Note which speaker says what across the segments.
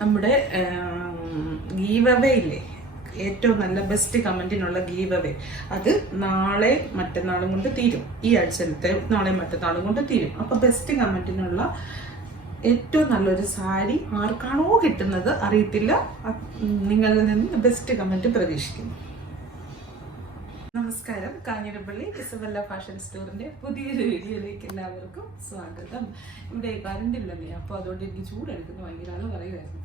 Speaker 1: നമ്മുടെ give away ഇല്ലേ ഏറ്റവും നല്ല ബെസ്റ്റ് കമന്റിനുള്ള ഗീവ് അവേ അത് നാളെ മറ്റന്നാളും കൊണ്ട് തീരും. ഈ ആഴ്ചത്തെ നാളെ മറ്റന്നാളും കൊണ്ട് തീരും. അപ്പോൾ ബെസ്റ്റ് കമന്റിനുള്ള ഏറ്റവും നല്ലൊരു സാരി ആർക്കാണോ കിട്ടുന്നത് അറിയത്തില്ല. നിങ്ങളിൽ നിന്ന് ബെസ്റ്റ് കമന്റ് പ്രതീക്ഷിക്കുന്നു. നമസ്കാരം. കാഞ്ഞിരപ്പള്ളി ഇസബല്ല ഫാഷൻ സ്റ്റോറിന്റെ പുതിയൊരു വീഡിയോയിലേക്ക് എല്ലാവർക്കും സ്വാഗതം. ഇവിടെ കറണ്ട് ഇല്ലല്ലേ അപ്പോൾ അതുകൊണ്ട് എനിക്ക് ചൂടെടുക്കുന്ന. ഭയങ്കര ആൾ പറയുമായിരുന്നു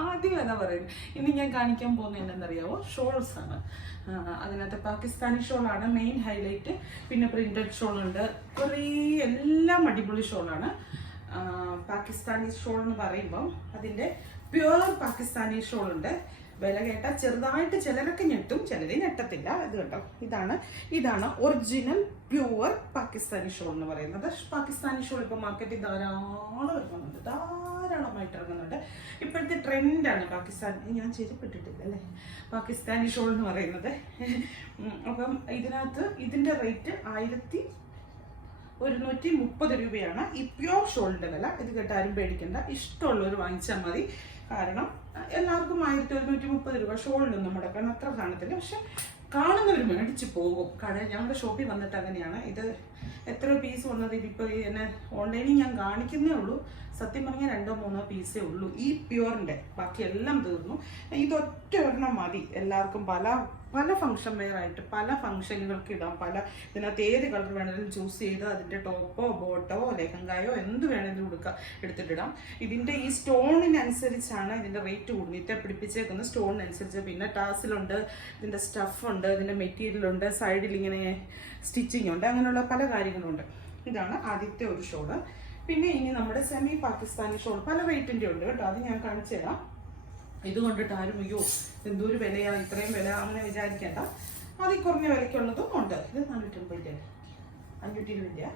Speaker 1: ആദ്യം അതാ പറയുന്നത്. ഇനി ഞാൻ കാണിക്കാൻ പോകുന്ന എന്താണെന്നറിയാവോ? ഷോൾസ് ആണ്. അതിനകത്ത് പാകിസ്ഥാനി ഷോളാണ് മെയിൻ ഹൈലൈറ്റ് പിന്നെ പ്രിന്റഡ് ഷോൾ ഉണ്ട്. കുറേ എല്ലാം അടിപൊളി ഷോളാണ് പാകിസ്ഥാനി ഷോൾ എന്ന് പറയുമ്പോൾ അതിന്റെ പ്യുവർ പാകിസ്ഥാനി ഷോളുണ്ട് വില കേട്ടാൽ ചെറുതായിട്ട് ചിലരൊക്കെ ഞെട്ടും ചിലരെ ഞെട്ടത്തില്ല. ഇത് കേട്ടോ ഇതാണ് ഇതാണ് ഒറിജിനൽ പ്യുവർ പാകിസ്ഥാനി ഷോൾ എന്ന് പറയുന്നത്. പാകിസ്ഥാനി ഷോൾ ഇപ്പോൾ മാർക്കറ്റിൽ ധാരാളം ഇറങ്ങുന്നുണ്ട്. ധാരാളമായിട്ട് ഇറങ്ങുന്നുണ്ട്. ഇപ്പോഴത്തെ ട്രെൻഡാണ് പാകിസ്ഥാൻ. ഞാൻ ചെരുപ്പിട്ടിട്ടില്ല അല്ലേ? പാകിസ്ഥാനി ഷോൾ എന്ന് പറയുന്നത്. അപ്പം ഇതിനകത്ത് ഇതിന്റെ റേറ്റ് ആയിരത്തി ഒരുന്നൂറ്റി മുപ്പത് രൂപയാണ് ഈ പ്യോർ ഷോളിന്റെ വില. ഇത് കേട്ട് ആരും പേടിക്കണ്ട. ഇഷ്ടമുള്ളവർ വാങ്ങിച്ചാൽ മതി. കാരണം എല്ലാവർക്കും ആയിരത്തി ഒരുന്നൂറ്റി മുപ്പത് രൂപ ഷോളിലൊന്നും മുടക്കണം അത്ര കാണത്തില്ല പക്ഷെ കാണുന്നവർ മേടിച്ച് പോകും. കട ഞങ്ങളുടെ ഷോപ്പിൽ വന്നിട്ട് അങ്ങനെയാണ്. ഇത് എത്ര പീസ് വന്നത്? ഇതിപ്പോൾ എന്നെ ഓൺലൈനിൽ ഞാൻ കാണിക്കുന്നേ ഉള്ളൂ. സത്യം പറഞ്ഞാൽ രണ്ടോ മൂന്നോ പീസേ ഉള്ളൂ. ഈ പ്യുവറിന്റെ ബാക്കി എല്ലാം തീർന്നു. ഇതൊറ്റ ഒരെണ്ണം മതി. എല്ലാവർക്കും പല പല ഫംഗ്ഷൻ വെയർ ആയിട്ട് പല ഫംഗ്ഷനുകൾക്ക് ഇടാം. പല ഇതിനകത്ത് ഏത് കളർ വേണമെങ്കിലും ചൂസ് ചെയ്ത് അതിന്റെ ടോപ്പോ ബോട്ടോ ലെഹങ്കായോ എന്ത് വേണമെങ്കിലും കൊടുക്കുക എടുത്തിട്ടിടാം ഇതിന്റെ ഈ സ്റ്റോണിനനുസരിച്ചാണ് ഇതിന്റെ റേറ്റ് കൂടുന്നത്. പിടിപ്പിച്ചേക്കുന്ന സ്റ്റോണിനനുസരിച്ച് പിന്നെ ടാസിലുണ്ട് ഇതിന്റെ സ്റ്റഫുണ്ട് ഇതിന്റെ മെറ്റീരിയലുണ്ട് സൈഡിൽ ഇങ്ങനെ സ്റ്റിച്ചിങ് ഉണ്ട് അങ്ങനെയുള്ള പല കാര്യങ്ങളുണ്ട്. ഇതാണ് ആദ്യത്തെ ഒരു ഷോൾ പിന്നെ ഇനി നമ്മുടെ സെമി പാകിസ്ഥാനി ഷോൾ പല വെയിറ്റിന്റെ ഉണ്ട് കേട്ടോ. അത് ഞാൻ കാണിച്ചു തരാം. ഇത് കൊണ്ടിട്ട് ആരും അയ്യോ എന്തോ വിലയാ ഇത്രയും വില അങ്ങനെ വിചാരിക്കേണ്ട. അതിൽ കുറഞ്ഞ വിലയ്ക്കുള്ളതും ഉണ്ട്. ഇത് നാനൂറ്റമ്പതിന്റെ അഞ്ഞൂറ്റി ഇരുപതിന്റെ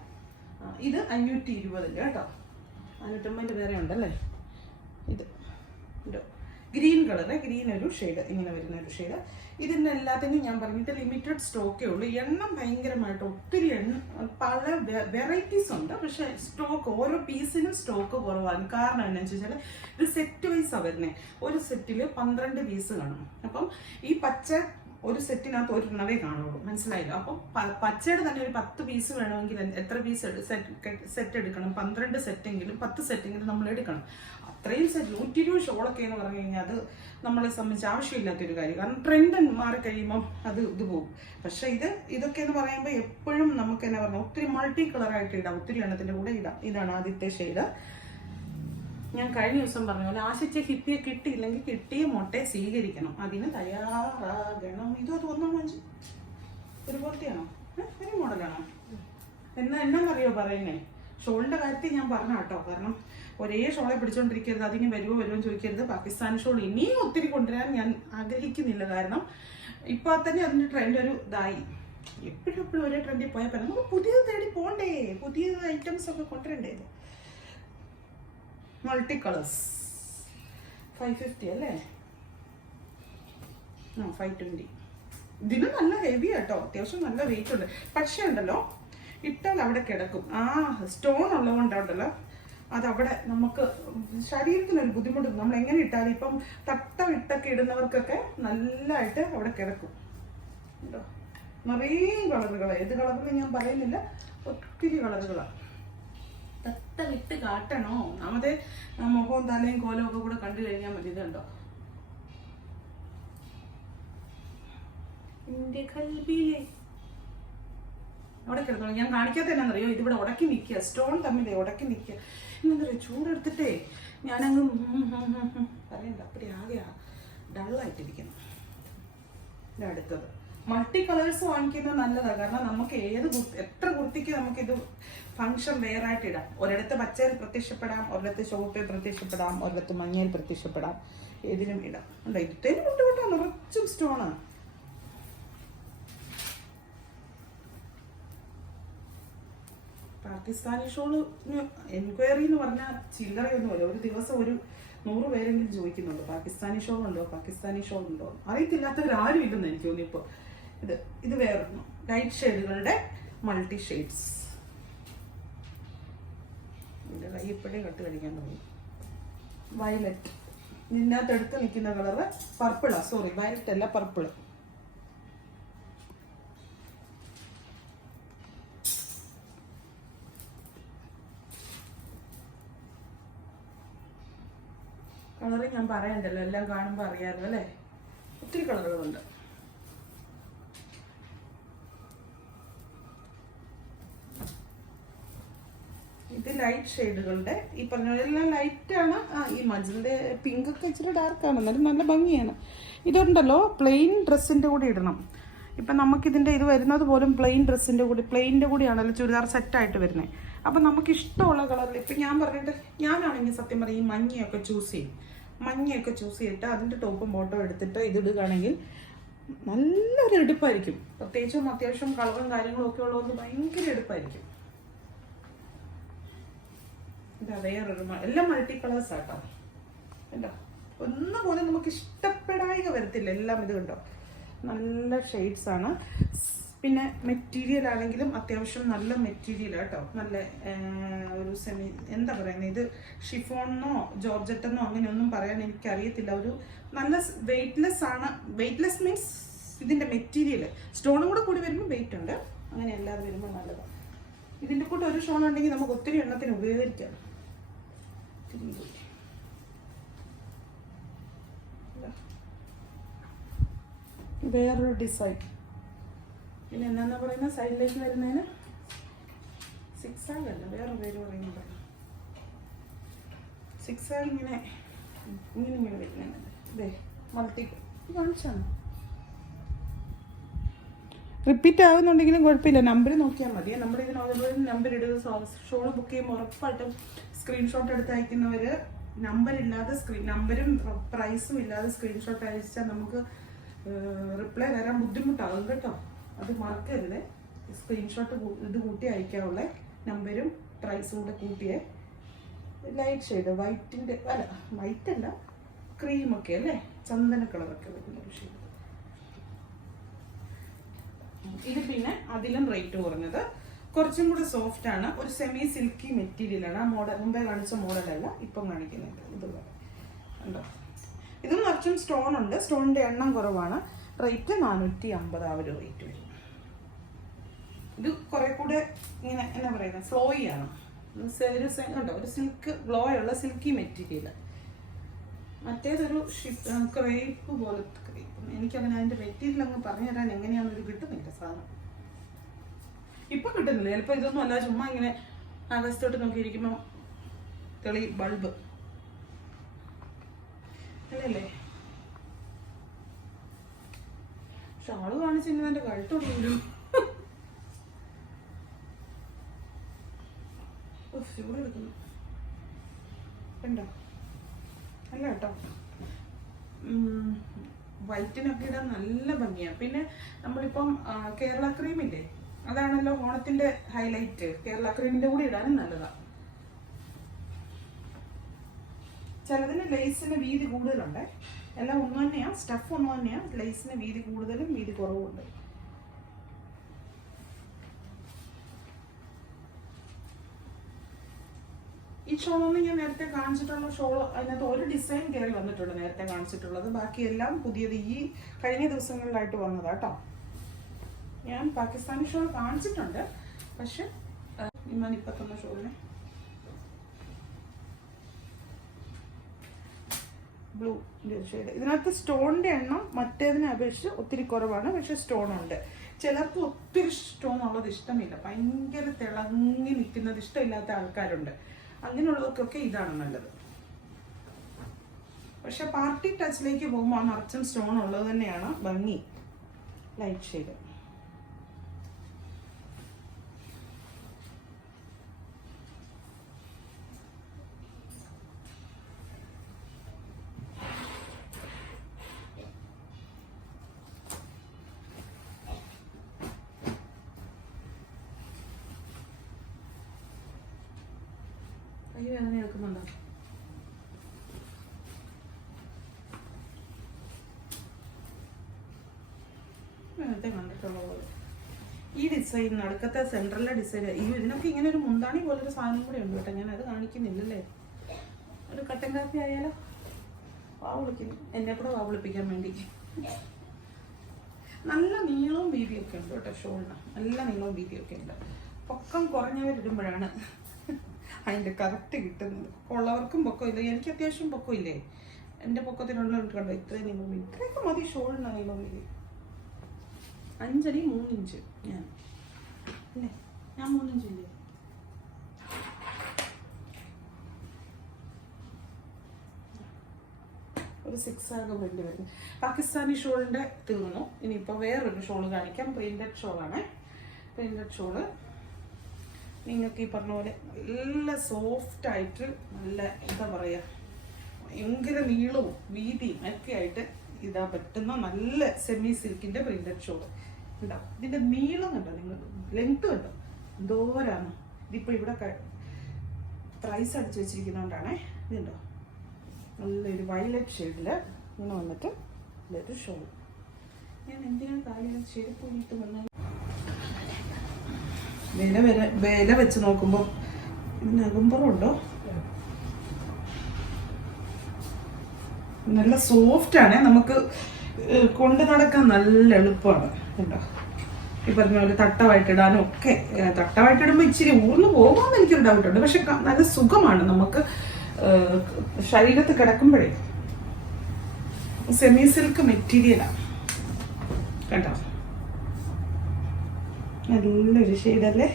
Speaker 1: ഇത് അഞ്ഞൂറ്റി ഇരുപതിന്റെ കേട്ടോ. നാനൂറ്റമ്പതിന്റെ വേറെ ഉണ്ടല്ലേ? ഇത് ഉണ്ട്. ഗ്രീൻ കളറ് ഗ്രീൻ ഒരു ഷെയ്ഡ് ഇങ്ങനെ വരുന്ന ഒരു ഷെയ്ഡ് ഇതിന്റെ എല്ലാത്തിനും ഞാൻ പറഞ്ഞിട്ട് ലിമിറ്റഡ് സ്റ്റോക്കേ ഉള്ളൂ. എണ്ണം ഭയങ്കരമായിട്ട് ഒത്തിരി എണ്ണ പല വെറൈറ്റീസ് ഉണ്ട്. പക്ഷെ സ്റ്റോക്ക് ഓരോ പീസിനും സ്റ്റോക്ക് കുറവാണ്. കാരണം എന്താണെന്ന് വെച്ചാൽ ഇത് സെറ്റ് വൈസാണ് വരുന്നത് ഒരു സെറ്റിൽ പന്ത്രണ്ട് പീസ് കാണും. അപ്പം ഈ പച്ച ഒരു സെറ്റിനകത്ത് ഒരെണ്ണവേ കാണുള്ളൂ. മനസ്സിലായില്ലോ? അപ്പം പച്ചയുടെ തന്നെ ഒരു പത്ത് പീസ് വേണമെങ്കിൽ എത്ര പീസ് സെറ്റ് സെറ്റ് എടുക്കണം? പന്ത്രണ്ട് സെറ്റെങ്കിലും പത്ത് സെറ്റെങ്കിലും നമ്മൾ എടുക്കണം. അത്രയും സെറ്റ് നൂറ്റി ഇരുപത് ഷോളൊക്കെ എന്ന് പറഞ്ഞു കഴിഞ്ഞാൽ അത് നമ്മളെ സംബന്ധിച്ച് ആവശ്യമില്ലാത്തൊരു കാര്യം. കാരണം ട്രെൻഡ് മാറി കഴിയുമ്പം അത് ഇത് പോകും. പക്ഷേ ഇത് ഇതൊക്കെ എന്ന് പറയുമ്പോൾ എപ്പോഴും നമുക്ക് എന്നാ പറഞ്ഞാൽ ഒത്തിരി മൾട്ടി കളറായിട്ട് ഇടാം. ഒത്തിരി എണ്ണത്തിന്റെ കൂടെ ഇടാം. ഇതാണ് ആദ്യത്തെ ഷെയ്ഡ് ഞാൻ കഴിഞ്ഞ ദിവസം പറഞ്ഞ പോലെ ആശിച്ച ഹിപ്പിയെ കിട്ടിയില്ലെങ്കിൽ കിട്ടിയ മുട്ടയെ സ്വീകരിക്കണം. അതിന് തയ്യാറാകണം. ഇതോ തോന്നണം മഞ്ചു ഒരുപോലത്തെയാണോ ഏഹ്? ഒരു മോഡലാണോ? എന്നാ എന്നാന്നറിയോ പറയുന്നേ? ഷോളിന്റെ കാര്യത്തിൽ ഞാൻ പറഞ്ഞ കേട്ടോ. കാരണം ഒരേ ഷോളെ പിടിച്ചോണ്ടിരിക്കരുത് അതിന് വരുമോ വരുമോ ചോദിക്കരുത്. പാകിസ്ഥാൻ ഷോൾ ഇനിയും ഒത്തിരി കൊണ്ടുവരാൻ ഞാൻ ആഗ്രഹിക്കുന്നില്ല. കാരണം ഇപ്പൊ തന്നെ അതിന്റെ ട്രെൻഡ് ഒരു ഇതായി. എപ്പോഴും എപ്പോഴും ഒരേ ട്രെൻഡിൽ പോയാൽ പറഞ്ഞു നമുക്ക് പുതിയത് തേടി പോണ്ടേ? പുതിയ ഐറ്റംസ് ഒക്കെ കൊണ്ടുവരണ്ടേ മൾട്ടി കളേഴ്സ് ഫൈവ് ഫിഫ്റ്റി അല്ലേ? ആ ഫൈവ് ട്വന്റി ഇതിന് നല്ല ഹെവി ആട്ടോ. അത്യാവശ്യം നല്ല വെയിറ്റ് ഉണ്ട്. പക്ഷേ ഉണ്ടല്ലോ ഇട്ടാൽ അവിടെ കിടക്കും. ആ സ്റ്റോൺ ഉള്ളതുകൊണ്ടുണ്ടല്ലോ അതവിടെ നമുക്ക് ശരീരത്തിനൊരു ബുദ്ധിമുട്ട് നമ്മൾ എങ്ങനെ ഇട്ടാലും ഇപ്പം തട്ട ഇട്ടൊക്കെ ഇടുന്നവർക്കൊക്കെ നല്ലതായിട്ട് അവിടെ കിടക്കും. കേട്ടോ നിറയെ കളറുകളാണ് ഏത് കളറെന്ന് ഞാൻ പറയുന്നില്ല. ഒത്തിരി കളറുകളാണ് തത്ത വിട്ട് കാട്ടണോ ഒന്നാമത് മുഖവും തലയും കോലവും ഒക്കെ കൂടെ കണ്ടു കഴിഞ്ഞാൽ മതി ഇതുണ്ടോ എന്റെ കൽബിലെ അവിടെ കിടന്നോളൂ ഞാൻ കാണിക്കാത്ത എന്നാന്നറിയോ ഇതിവിടെ ഉടക്കി നിൽക്കുക സ്റ്റോൺ തമ്മിലേ ഉടക്കി നിൽക്കുക പറയുക ചൂടെടുത്തിട്ടേ ഞാനങ്ങ് പറയണ്ട അപ്പടി ആകെ ഡള്ളായിട്ടിരിക്കണം അടുത്തത് മൾട്ടി കളേഴ്സ് വാങ്ങിക്കുന്നത് നല്ലതാണ് കാരണം നമുക്ക് ഏത് എത്ര കുർത്തിക്ക് നമുക്കിത് ഫങ്ഷൻ വെയർ ആയിട്ട് ഇടാം. ഒരിടത്ത് പച്ചയിൽ പ്രത്യക്ഷപ്പെടാം ഒരിടത്ത് ചുവപ്പിൽ പ്രത്യക്ഷപ്പെടാം ഒരിടത്ത് മഞ്ഞയിൽ പ്രത്യക്ഷപ്പെടാം. ഏതിനും ഇടാം. ഉണ്ടോ? ഇത്തേനും കൊണ്ട് കേട്ടോ നിറച്ചും സ്റ്റോണാണ് പാകിസ്ഥാനി ഷോൾ എൻക്വയറി എന്ന് പറഞ്ഞാൽ ചില്ലറയൊന്നുമല്ല ഒരു ദിവസം ഒരു നൂറ് പേരെങ്കിലും ചോദിക്കുന്നുണ്ട് പാകിസ്ഥാനി ഷോൾ ഉണ്ടോ പാകിസ്ഥാനി ഷോൾ ഉണ്ടോ അറിയത്തില്ലാത്തവരാരും ഇല്ലെന്ന് എനിക്ക് തോന്നി ഇപ്പോൾ ഇത് ഇത് വേറൊന്നും. ലൈറ്റ് ഷെയ്ഡുകളുടെ മൾട്ടി ഷെയ്ഡ്സ് എന്റെ കൈ ഇപ്പോഴേ കട്ട് കഴിക്കാൻ തുടങ്ങി. വയലറ്റ് ഇതിനകത്ത് നിൽക്കുന്ന കളറ് പർപ്പിളാ സോറി വയലറ്റ് അല്ല പർപ്പിൾ കളറ് ഞാൻ പറയണ്ടല്ലോ. എല്ലാം കാണുമ്പോൾ അറിയാമല്ലോ അല്ലേ? ഒത്തിരി കളറുകളുണ്ട് ഇത് ലൈറ്റ് ഷെയ്ഡുകളുടെ ഈ പറഞ്ഞ പോലെ എല്ലാം ലൈറ്റ് ആണ്. ഈ മജിന്റെ പിങ്ക് ഒക്കെ ഇച്ചിരി ഡാർക്ക് ആണ്. എന്നാലും നല്ല ഭംഗിയാണ്. ഇതുണ്ടല്ലോ പ്ലെയിൻ ഡ്രസ്സിന്റെ കൂടെ ഇടണം. ഇപ്പം നമുക്കിതിന്റെ ഇത് വരുന്നത് പോലും പ്ലെയിൻ ഡ്രസ്സിന്റെ കൂടി പ്ലെയിന്റെ കൂടിയാണല്ലോ ചുരിദാർ സെറ്റായിട്ട് വരുന്നത് അപ്പം നമുക്ക് ഇഷ്ടമുള്ള കളറിൽ ഇപ്പം ഞാൻ പറഞ്ഞിട്ട് ഞാനാണെങ്കിൽ സത്യം പറയും ഈ മഞ്ഞയൊക്കെ ചൂസ് ചെയ്യും. മഞ്ഞയൊക്കെ ചൂസ് ചെയ്തിട്ട് അതിന്റെ ടോപ്പും ബോട്ടോ എടുത്തിട്ട് ഇതിടുകയാണെങ്കിൽ നല്ലൊരു എടുപ്പായിരിക്കും. പ്രത്യേകിച്ചും അത്യാവശ്യം കളറും കാര്യങ്ങളും ഒക്കെ ഉള്ളതുകൊണ്ട് ഭയങ്കര എടുപ്പായിരിക്കും. ഇതാ വേറൊരു എല്ലാം മൾട്ടി കളേഴ്സ് ആട്ടോ. കണ്ടോ? ഒന്നും പോലെ നമുക്ക് ഇഷ്ടപ്പെടായിക വരത്തില്ല. എല്ലാം ഇത് കണ്ടോ? നല്ല ഷെയ്ഡ്സ് ആണ്. പിന്നെ മെറ്റീരിയൽ ആണെങ്കിലും അത്യാവശ്യം നല്ല മെറ്റീരിയൽ കേട്ടോ നല്ല ഒരു സെമി എന്താ പറയുന്നത് ഇത് ഷിഫോണെന്നോ ജോർജറ്റെന്നോ അങ്ങനെയൊന്നും പറയാൻ എനിക്കറിയത്തില്ല. ഒരു നല്ല വെയ്റ്റ്ലെസ് ആണ്. വെയ്റ്റ്ലെസ് മീൻസ് ഇതിന്റെ മെറ്റീരിയൽ സ്റ്റോണും കൂടെ കൂടി വരുമ്പോൾ വെയിറ്റ് ഉണ്ട്. അങ്ങനെ അല്ലാതെ വരുമ്പോൾ നല്ലതാണ് ഇതിന്റെ കൂടെ ഒരു ഷോൺ ഉണ്ടെങ്കിൽ നമുക്ക് ഒത്തിരി എണ്ണത്തിന് ഉപയോഗിക്കാം. ഇതാ. വേറൊരു ഡിസൈൻ പിന്നെ എന്നാ പറയുന്ന? സൈഡിലേക്ക് വരുന്നതിന് സിക്സ് ആഗ് അല്ല വേറെ പേര് പറയുന്നത് സിക്സ് ആഗ് ഇങ്ങനെ ഇങ്ങനെ ഇങ്ങനെ വരുന്നുണ്ട് ഇതേ മൾട്ടി കാണിച്ചാണ്? റിപ്പീറ്റ് ആകുന്നുണ്ടെങ്കിലും കുഴപ്പമില്ല. നമ്പർ നോക്കിയാൽ മതി. നമ്മൾ ഇതിന് ഓൾറെഡി നമ്പർ ഇടുക. ഷോൾ ബുക്ക് ചെയ്യുമ്പോൾ ഉറപ്പായിട്ടും സ്ക്രീൻഷോട്ട് എടുത്ത് അയക്കുന്നവർ നമ്പർ ഇല്ലാതെ സ്ക്രീൻ നമ്പരും പ്രൈസും ഇല്ലാതെ സ്ക്രീൻഷോട്ട് അയച്ചാൽ നമുക്ക് റിപ്ലൈ തരാൻ ബുദ്ധിമുട്ടാകും കേട്ടോ. അത് മറക്കരുത്. സ്ക്രീൻഷോട്ട് ഇത് കൂട്ടി അയക്കാനുള്ള നമ്പരും പ്രൈസും കൂടെ കൂട്ടിയേ ലൈറ്റ് ഷെയ്ഡ് വൈറ്റിന്റെ അല്ല വൈറ്റ് അല്ല ക്രീമൊക്കെ അല്ലേ? ചന്ദന കളറൊക്കെ വരുന്ന ഒരു ഷെയ്ഡ് ഇത് പിന്നെ അതിലും റേറ്റ് കുറഞ്ഞത് കുറച്ചും കൂടെ സോഫ്റ്റ് ആണ്. ഒരു സെമി സിൽക്കി മെറ്റീരിയൽ ആണ്. ആ മോഡൽ മുമ്പേ കാണിച്ച മോഡലല്ല ഇപ്പം കാണിക്കുന്നുണ്ട് ഇതുപോലെ. ഉണ്ടോ ഇത് കുറച്ചും സ്റ്റോൺ ഉണ്ട്. സ്റ്റോണിന്റെ എണ്ണം കുറവാണ്. റേറ്റ് നാനൂറ്റി അമ്പത് ആ ഒരു റേറ്റ് വരും. ഇത് കുറെ കൂടെ ഇങ്ങനെ എന്നാ പറയുന്നത് ഫ്ലോയി ആണ്. ഒരു ഉണ്ടോ ഒരു സിൽക്ക് ഗ്ലോ ഉള്ള സിൽക്കി മെറ്റീരിയൽ മറ്റേതൊരു ക്രേപ്പ് പോലത്തെ ക്രേപ്പ് എനിക്കങ്ങനെ അതിന്റെ മെറ്റീരിയൽ അങ്ങ് പറഞ്ഞു തരാൻ എങ്ങനെയാണെന്ന് ഒരു കിട്ടുന്നില്ല സാധനം. ഇപ്പൊ കിട്ടുന്നില്ല. ചിലപ്പോ ഇതൊന്നും അല്ല ചുമ്മാ ഇങ്ങനെ ആകാശത്തോട്ട് നോക്കിയിരിക്കുമ്പോ തെളി ബൾബ്. അല്ലല്ലേ? ഷാൾ കാണിച്ചിരുന്ന എന്റെ കഴുത്തൊടിയിലും അല്ല കേട്ടോ. വൈറ്റിനൊക്കെ ഇടാൻ നല്ല ഭംഗിയാണ് പിന്നെ നമ്മളിപ്പം കേരള ക്രീം ഇല്ലേ? അതാണല്ലോ ഓണത്തിന്റെ ഹൈലൈറ്റ് കേരള ക്രീമിന്റെ കൂടി ഇടാനും നല്ലതാണ് ചിലതിന് ലേസിന് വീതി കൂടുതലുണ്ട്. എല്ലാം ഒന്ന് തന്നെയാ. സ്റ്റഫ് ഒന്ന് തന്നെയാ. ലേസിന് വീതി കൂടുതലും വീതി കുറവുണ്ട് ഈ ഷോളൊന്നും ഞാൻ നേരത്തെ കാണിച്ചിട്ടുള്ള ഷോൾ അതിനകത്ത് ഒരു ഡിസൈൻ കയറി വന്നിട്ടുണ്ട് നേരത്തെ കാണിച്ചിട്ടുള്ളത്. ബാക്കിയെല്ലാം പുതിയത് ഈ കഴിഞ്ഞ ദിവസങ്ങളിലായിട്ട് വന്നതാ കേട്ടോ ഞാൻ പാകിസ്ഥാനി ഷോൾ കാണിച്ചിട്ടുണ്ട്. പക്ഷെ ഞാൻ ഇപ്പൊ ഷോളിന് ഷോളിനെ ബ്ലൂ ഷെയ്ഡ് ഇതിനകത്ത് സ്റ്റോണിന്റെ എണ്ണം മറ്റേതിനെ അപേക്ഷിച്ച് ഒത്തിരി കുറവാണ്. പക്ഷെ സ്റ്റോൺ ഉണ്ട് ചിലർക്ക് ഒത്തിരി സ്റ്റോൺ ഉള്ളത് ഇഷ്ടമില്ല. ഭയങ്കര തിളങ്ങി നിൽക്കുന്നത് ഇഷ്ടമില്ലാത്ത ആൾക്കാരുണ്ട്. അങ്ങനെയുള്ളവർക്കൊക്കെ ഇതാണ് നല്ലത്. പക്ഷെ പാർട്ടി ടച്ചിലേക്ക് പോകുമ്പോൾ ആ നിറച്ചും സ്റ്റോൺ ഉള്ളത് തന്നെയാണ് ഭംഗി. ലൈറ്റ് ഷെയ്ഡ് കൈ വേദന എടുക്കുന്നുണ്ടോ ഈ ഡിസൈൻ നടുക്കത്തെ സെൻട്രലിലെ ഡിസൈൻ ഈ ഇതിനൊക്കെ ഇങ്ങനെ ഒരു മുന്താണി പോലൊരു സാധനം കൂടെ ഉണ്ട് കേട്ടോ. ഞാൻ അത് കാണിക്കുന്നില്ലല്ലേ? ഒരു കട്ടൻ കാപ്പി ആയാലോ? വാ വിളിക്കുന്നു എന്നെ കൂടെ വാ വിളിപ്പിക്കാൻ വേണ്ടി. നല്ല നീളവും വീതിയൊക്കെ ഉണ്ട് കേട്ടോ ഷോളിന്. നല്ല നീളവും വീതിയൊക്കെ ഉണ്ട്. പൊക്കം കുറഞ്ഞവരിടുമ്പോഴാണ് അതിന്റെ കറക്റ്റ് കിട്ടുന്നത്. ഉള്ളവർക്കും പൊക്കമില്ല. എനിക്ക് അത്യാവശ്യം പൊക്കമില്ലേ? എന്റെ പൊക്കത്തിനുള്ള കണ്ടോ? ഇത്രയും നീളം ഇത്രയൊക്കെ മതി. ഷോളിന് നീളം വീതി. അഞ്ചടി മൂന്നിഞ്ച് ഞാൻ. അല്ലേ? ഞാൻ മൂന്നിഞ്ചില്ലേ ഒരു സിക്സ് ആകെ പ്രിന്റ് വരുന്നത്. പാകിസ്ഥാനി ഷോളിന്റെ തീർന്നു. ഇനിയിപ്പോൾ വേറൊരു ഷോൾ കാണിക്കാം. പ്രിന്റഡ് ഷോളാണ്. Printed shawl. നിങ്ങൾക്ക് ഈ പറഞ്ഞ പോലെ നല്ല സോഫ്റ്റ് ആയിട്ട് നല്ല എന്താ പറയുക ഭയങ്കര നീളവും വീതിയും ഒക്കെ ആയിട്ട് ഇതാ പറ്റുന്ന നല്ല സെമി സിൽക്കിന്റെ പ്രിന്റഡ് ഷോൾ ഇതാ ഇതിന്റെ നീളം കണ്ടോ നിങ്ങൾ? ലെങ്ത് കണ്ടോ? എന്തോരാണ്. ഇതിപ്പോൾ ഇവിടെ പ്രൈസ് അടിച്ച് വെച്ചിരിക്കുന്നതുകൊണ്ടാണേ ഇതുണ്ടോ നല്ലൊരു വയലറ്റ് ഷെയ്ഡിൽ ഇങ്ങനെ വന്നിട്ട് ഇതൊരു ഷോൾ ഞാൻ എന്തിനാണ് കാര്യം ചെരുപ്പ് വീട്ട് വന്നത്? വില വില വില വെച്ച് നോക്കുമ്പോൾ ഇതിന് അകുമ്പറുണ്ടോ നല്ല സോഫ്റ്റ് ആണ്. നമുക്ക് കൊണ്ട് നടക്കാൻ നല്ല എളുപ്പമാണ് കേട്ടോ. ഈ പറഞ്ഞ പോലെ തട്ടമായിട്ടിടാനും ഒക്കെ തട്ടമായിട്ടിടുമ്പോൾ ഇച്ചിരി ഊർന്നു പോകുമെന്ന് എനിക്കൊരു ഡൗട്ട് ഉണ്ട്. പക്ഷെ നല്ല സുഖമാണ് നമുക്ക് ശരീരത്ത് കിടക്കുമ്പോഴേ. സെമി സിൽക്ക് മെറ്റീരിയലാണ് കണ്ടോ നല്ലൊരു ഷെയ്ഡല്ലേ?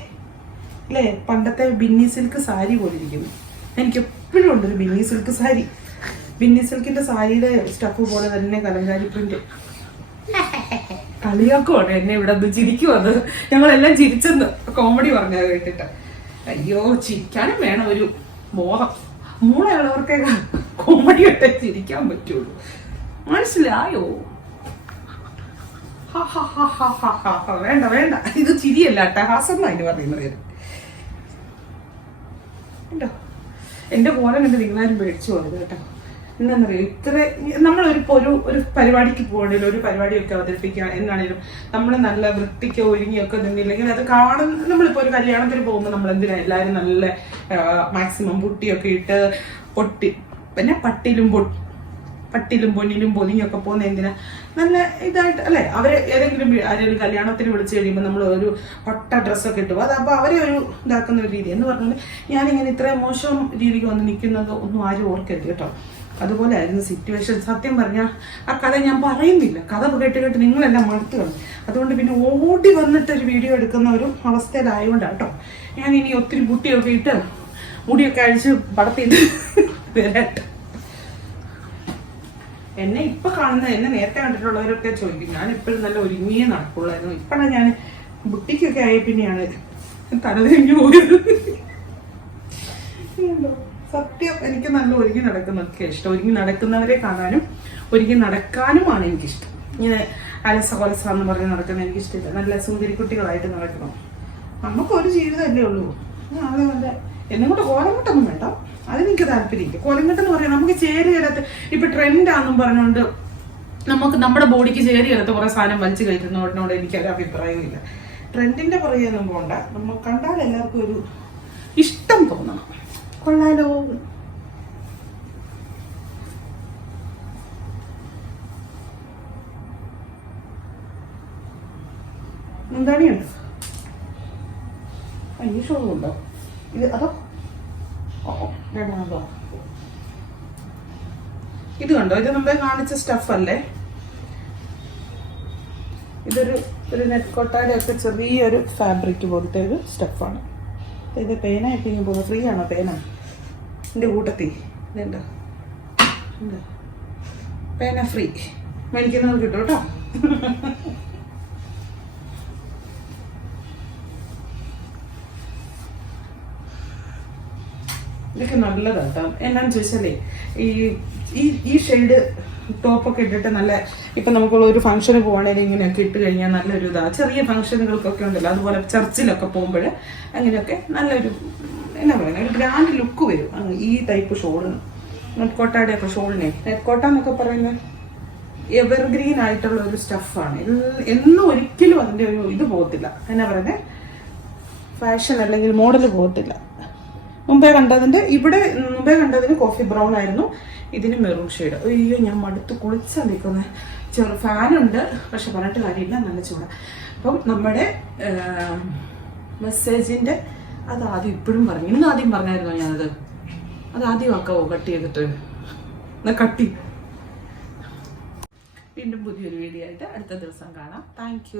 Speaker 1: അല്ലേ? പണ്ടത്തെ ബിന്നി സിൽക്ക് സാരി പോലെ ഇരിക്കുന്നു എനിക്ക് എപ്പോഴും ഉണ്ട് ഒരു ബിന്നി സിൽക്ക് സാരി. ബിന്നി സിൽക്കിന്റെ സാരിയുടെ സ്റ്റഫ് പോലെ തന്നെ കലങ്കാരി പ്രിന്റ് കളിയാക്കുവാണ് എന്നെ ഇവിടെ നിന്ന് ചിരിക്കും അത് ഞങ്ങളെല്ലാം ചിരിച്ചെന്ന് കോമഡി പറഞ്ഞത് കേട്ടിട്ട്. അയ്യോ ചിരിക്കാനും വേണം ഒരു ബോധം മൂളയുള്ളവർക്കേ കോമഡി ഇട്ടേ ചിരിക്കാൻ പറ്റുള്ളൂ. മനസ്സിലായോ. വേണ്ട വേണ്ട. ഇത് ചിരിയല്ല അട്ടഹാസം എന്നാ അതിന് പറയുന്നത് കേട്ടോ എന്റെ പോലെ കണ്ട് നിങ്ങളാരും പേടിച്ചു പോയത് കേട്ടോ. എന്താണെന്നറിയോ? ഇത്ര നമ്മളൊരു ഒരു ഒരു പരിപാടിക്ക് പോകണമെങ്കിൽ ഒരു പരിപാടിയൊക്കെ അവതരിപ്പിക്കുക എന്നാണേലും നമ്മൾ നല്ല വൃത്തിക്ക് ഒരുങ്ങിയൊക്കെ നിന്നില്ലെങ്കിൽ അത് കാണുന്ന നമ്മളിപ്പോൾ ഒരു കല്യാണത്തിന് പോകുമ്പോൾ നമ്മൾ എന്തിനാ എല്ലാവരും നല്ല മാക്സിമം പുട്ടിയൊക്കെ ഇട്ട് പൊട്ടി പിന്നെ പട്ടിലും പൊട്ടി പട്ടിലും പൊന്നിലും പൊതിഞ്ഞൊക്കെ പോകുന്ന എന്തിനാ? നല്ല ഇതായിട്ട് അല്ലെ? അവരെ ഏതെങ്കിലും ആരെങ്കിലും കല്യാണത്തിന് വിളിച്ചു കഴിയുമ്പോൾ നമ്മൾ ഒരു പട്ട ഡ്രസ്സൊക്കെ ഇട്ടു അത് അപ്പോൾ അവരെ ഒരു ഇതാക്കുന്ന ഒരു രീതി. എന്ന് പറഞ്ഞാൽ ഞാനിങ്ങനെ ഇത്രയും മോശം രീതിക്ക് വന്ന് നിൽക്കുന്നത് ഒന്നും ആരും ഓർക്കരുത് കേട്ടോ. അതുപോലെ ആയിരുന്നു സിറ്റുവേഷൻ സത്യം പറഞ്ഞാൽ ആ കഥ ഞാൻ പറയുന്നില്ല. കഥ കേട്ട് കേട്ട് നിങ്ങളെല്ലാം മടുത്തു കളഞ്ഞു. അതുകൊണ്ട് പിന്നെ ഓടി വന്നിട്ട് ഒരു വീഡിയോ എടുക്കുന്ന ഒരു അവസ്ഥയിലായതുകൊണ്ടാണ് കേട്ടോ. ഞാൻ ഇനി ഒത്തിരി ബുട്ടിയൊക്കെ ഇട്ട് മുടിയൊക്കെ അഴിച്ച് പടത്തിയിട്ട് വരട്ടെ. എന്നെ ഇപ്പൊ കാണുന്ന എന്നെ നേരത്തെ കണ്ടിട്ടുള്ളവരൊക്കെ ചോദിക്കും. ഞാൻ ഇപ്പോഴും നല്ല ഒരുങ്ങിയേ നടക്കുള്ളായിരുന്നു. ഇപ്പോഴാണ് ഞാൻ ബുട്ടിക്കൊക്കെ ആയ പിന്നെയാണ് തലതിരിഞ്ഞു പോയത്? സത്യം എനിക്ക് നല്ല ഒരുങ്ങി നടക്കുന്നതൊക്കെ ഇഷ്ടം. ഒരുങ്ങി നടക്കുന്നവരെ കാണാനും ഒരുങ്ങി നടക്കാനുമാണ് എനിക്കിഷ്ടം. ഇങ്ങനെ അലസ കൊലസ എന്ന് പറഞ്ഞ് നടക്കുന്ന എനിക്കിഷ്ടമില്ല. നല്ല സുന്ദരി കുട്ടികളായിട്ട് നടക്കണം. നമുക്കൊരു ജീവിതം ജീവിതമല്ലേ ഉള്ളൂ. അത് നല്ല എന്നെ കൊണ്ട് ഓരോട്ടൊന്നും വേണ്ട. അതിനെനിക്ക് താല്പര്യമില്ല. കോലങ്കട്ടം എന്ന് പറയാം നമുക്ക് ചേരി ചേരാത്ത ഇപ്പൊ ട്രെൻഡാന്നും പറഞ്ഞുകൊണ്ട് നമുക്ക് നമ്മുടെ ബോഡിക്ക് ചേരി ചേരാത്ത കുറെ സാധനം വലിച്ചു കയറ്റുന്നതിനോട് എനിക്ക് ഒരു അഭിപ്രായമില്ല ട്രെൻഡിന്റെ പുറകെയൊന്നും പോണ്ട. നമ്മൾ കണ്ടാൽ എല്ലാവർക്കും ഒരു ഇഷ്ടം തോന്നണം. കൊള്ളാലോ. എന്താണിയുണ്ട് ഈ ഷോ ഉണ്ടോ ഇത് അതോ ഇത് കണ്ടോ? ഇത് മുമ്പേ കാണിച്ച സ്റ്റഫ് അല്ലേ? ഇതൊരു ഒരു നെറ്റ് കൊട്ടാടെ ഒക്കെ ചെറിയൊരു ഫാബ്രിക് പോലത്തെ ഒരു സ്റ്റഫാണ് ഇത് പേനായിട്ട് ഇട്ടിങ്ങനെ പോകുന്നത് ഫ്രീ ആണോ പേന എന്റെ കൂട്ടത്തിൽ ഇതുണ്ടോ പേന ഫ്രീ മേടിക്കുന്നത് കിട്ടും കേട്ടോ. ഇതൊക്കെ നല്ലതാണ് കേട്ടോ എന്നാന്ന് ചോദിച്ചാലേ ഈ ഈ ഷെയ്ഡ് ടോപ്പൊക്കെ ഇട്ടിട്ട് നല്ല ഇപ്പൊ നമുക്കുള്ള ഒരു ഫംഗ്ഷന് പോകണേലും ഇങ്ങനെയൊക്കെ ഇട്ട് കഴിഞ്ഞാൽ നല്ലൊരു ഇതാ. ചെറിയ ഫംഗ്ഷനുകൾക്കൊക്കെ ഉണ്ടല്ലോ അതുപോലെ ചർച്ചിലൊക്കെ പോകുമ്പോൾ അങ്ങനെയൊക്കെ നല്ലൊരു എന്നാ പറയുക ഒരു ഗ്രാൻഡ് ലുക്ക് വരും. ഈ ടൈപ്പ് ഷോളിന്. നെറ്റ്കോട്ടയുടെ ഒക്കെ ഷോളിനെ. നെറ്റ്കോട്ട എന്നൊക്കെ പറയുന്നത് എവർഗ്രീൻ ആയിട്ടുള്ള ഒരു സ്റ്റഫാണ് എന്നും ഒരിക്കലും അതിന്റെ ഒരു ഇത് പോകത്തില്ല. എന്നാ പറയുന്നത് ഫാഷൻ അല്ലെങ്കിൽ മോഡൽ പോകത്തില്ല. മുമ്പേ കണ്ടതിന്റെ ഇവിടെ മുമ്പേ കണ്ടതിന് കോഫി ബ്രൗൺ ആയിരുന്നു. ഇതിന് മെറൂൺ ഷെയ്ഡ് അയ്യോ ഞാൻ മടുത്ത് കുളിച്ചാ നിൽക്കുന്നത് ചെറു ഫാനുണ്ട് പക്ഷെ പറഞ്ഞിട്ട് കാര്യമില്ല നല്ല ചൂട. അപ്പം നമ്മുടെ മെസ്സേജിന്റെ അത് ആദ്യം ഇപ്പോഴും പറഞ്ഞു. ഇന്ന് ആദ്യം പറഞ്ഞായിരുന്നോ ഞാനത്? അത് ആദ്യം ആക്കാവോ? കട്ട് ചെയ്തിട്ട്. എന്നാ കട്ടി വീണ്ടും പുതിയൊരു വീഡിയോ ആയിട്ട് അടുത്ത ദിവസം കാണാം. താങ്ക്